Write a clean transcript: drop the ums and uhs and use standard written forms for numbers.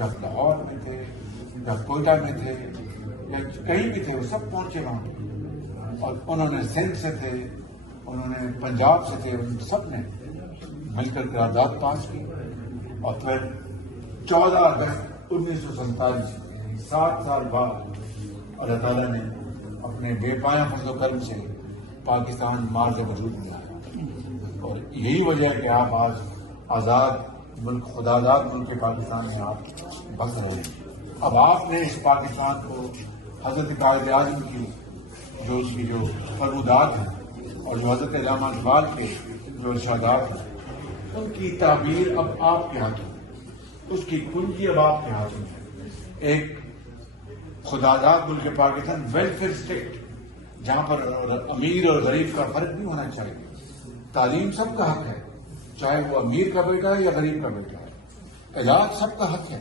جب لاہور میں تھے، جب کوئٹہ میں تھے، یا کہیں بھی تھے، وہ سب پہنچے وہاں پہ، اور انہوں نے سندھ سے تھے، انہوں نے پنجاب سے تھے، ان سب نے مل کر قرارداد پاس کی، اور پھر 14 اگست 1947 7 سال بعد اللہ تعالیٰ نے اپنے بے پایہ فضل و کرم سے پاکستان مارز وجود میں لایا، اور یہی وجہ ہے کہ آپ آج آزاد ملک، خداداد ملک پاکستان میں آپ بس رہے ہیں۔ اب آپ نے اس پاکستان کو حضرت قائد اعظم کی جو اس کی جو فرمودات ہیں، اور جو حضرت علامہ اقبال کے جو ارشادات ہیں، ان کی تعبیر اب آپ کے ہاتھوں میں، اس کی کنجی اب آپ کے ہاتھوں میں۔ ایک خداداد ملک پاکستان ویلفیئر اسٹیٹ، جہاں پر امیر اور غریب کا فرق نہیں ہونا چاہیے، تعلیم سب کا حق ہے، چاہے وہ امیر کا بیٹا ہے یا غریب کا بیٹا ہے، علاج سب کا حق ہے۔